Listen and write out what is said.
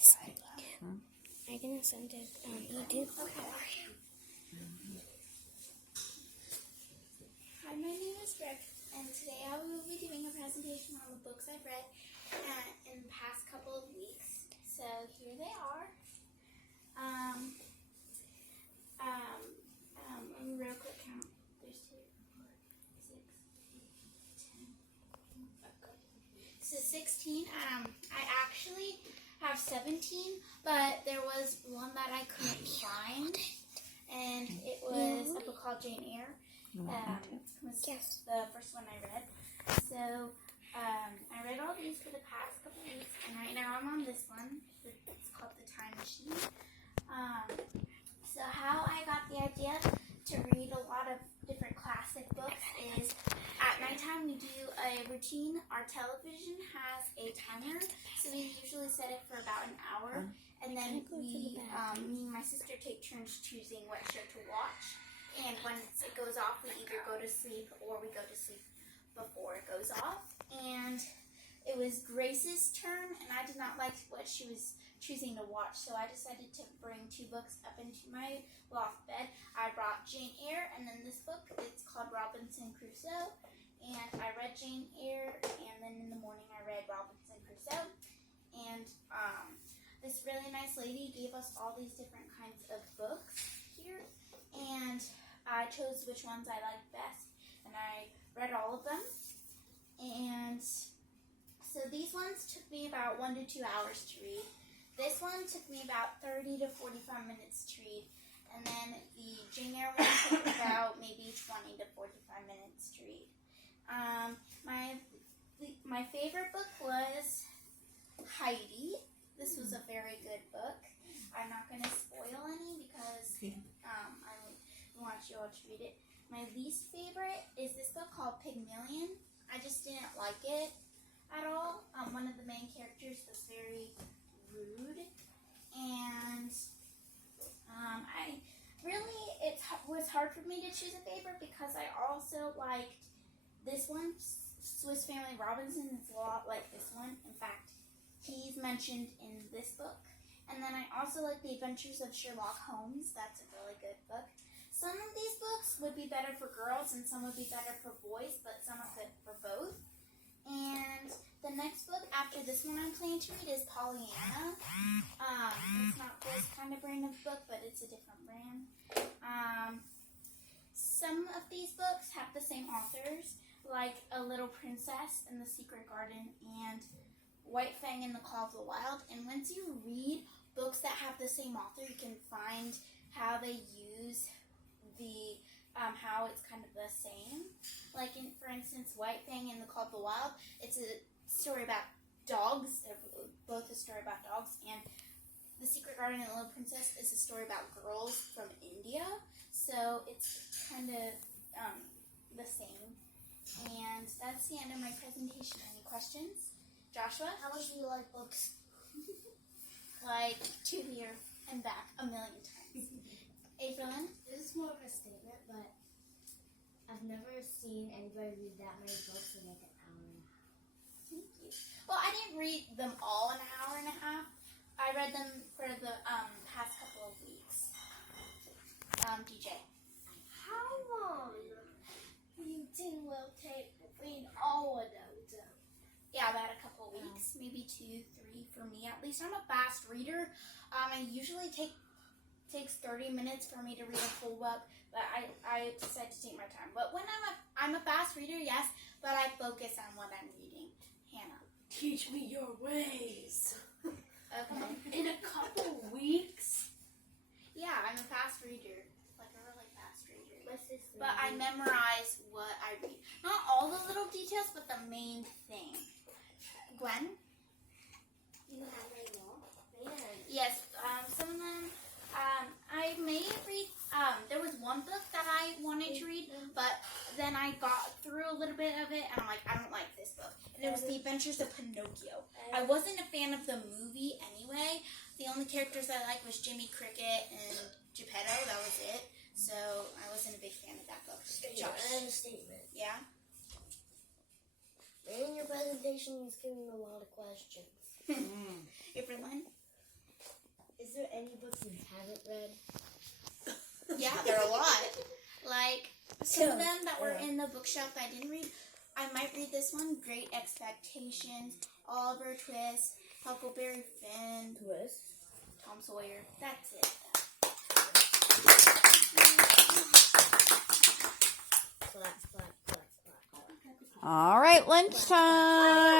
I'm gonna send it on YouTube. Okay. Hi, my name is Brooke, and today I will be doing a presentation on the books I've read in the past couple of weeks. So here they are. Let me real quick count. There's 2, 4, 6, 8, 10. Okay. So 16. I actually have 17, but there was one that I couldn't find, and it was a book called Jane Eyre. Was the first one I read. So I read all these for the past couple weeks, and right now I'm on this one. It's called The Time Machine. So how I got the idea to read a lot of different classic books is at nighttime we do a routine. Our television has a timer, so we usually set it for about an hour, and then me and my sister take turns choosing what show to watch. And once it goes off, we either go to sleep or we go to sleep before it goes off. And it was Grace's turn, and I did not like what she was choosing to watch, so I decided to bring 2 books up into my loft bed. I brought Jane Eyre, and then this book, it's called Robinson Crusoe. And I read Jane Eyre, and then in the morning I read Robinson Crusoe. And this really nice lady gave us all these different kinds of books here, and I chose which ones I liked best, and I read all of them. And so these ones took me about 1 to 2 hours to read. This one took me about 30 to 45 minutes to read, and then the Jane Eyre one took about maybe 20 to 45 minutes to read. My favorite book was Heidi. This was a very good book. I'm not going to spoil any because I want you all to read it. My least favorite is this book called Pygmalion. I just didn't like it at all. One of the main characters was very rude, and it was hard for me to choose a favorite because I also liked this one. Swiss Family Robinson is a lot like this one. In fact, he's mentioned in this book. And then I also like The Adventures of Sherlock Holmes. That's a really good book. Some of these books would be better for girls and some would be better for boys, but some are good for both. And the next book after this one I'm planning to read is Pollyanna. It's not this kind of brand of book, but it's a different brand. Some of these books have the same authors, like A Little Princess and The Secret Garden and White Fang and the Call of the Wild. And once you read books that have the same author, you can find how they use the how it's kind of the same. Like for instance, White Fang and the Call of the Wild, it's a story about dogs. They're both a story about dogs. And The Secret Garden and the Little Princess is a story about girls from India. So it's kind of the same. And that's the end of my presentation. Any questions? Joshua? How much do you like books? Like 2 here and back 1,000,000 times. April? This is more of a statement, but I've never seen anybody read that many books in like an hour and a half. Thank you. Well, I didn't read them all in an hour and a half. I read them for the past couple of weeks. DJ? How long do you think will take to read all of those? Yeah, about a couple of weeks, maybe 2, 3 for me at least. I'm a fast reader. I usually takes 30 minutes for me to read a full book, but I decide to take my time. But when I'm a fast reader, yes, but I focus on what I'm reading. Hannah. Teach me your ways. Okay. In a couple weeks? Yeah, I'm a fast reader. Like a really fast reader. My sister. But I memorize what I read. Not all the little details, but the main thing. Gwen? You have read all? Man. Yes, some of them. I may read. There was one book that I wanted to read, but then I got through a little bit of it, and I'm like, I don't like this book. And it was The Adventures of Pinocchio. I wasn't a fan of the movie anyway. The only characters I liked was Jimmy Cricket and Geppetto. That was it. So I wasn't a big fan of that book. I have a statement. Yeah? In your presentation, he's giving a lot of questions. April Lynn? Is there any books you haven't read? Yeah, there are a lot. Like, some of them that were in the bookshelf that I didn't read, I might read this one, Great Expectations, Oliver Twist, Huckleberry Finn, Twist. Tom Sawyer. That's it. Clap, clap, clap, clap. All right, lunchtime.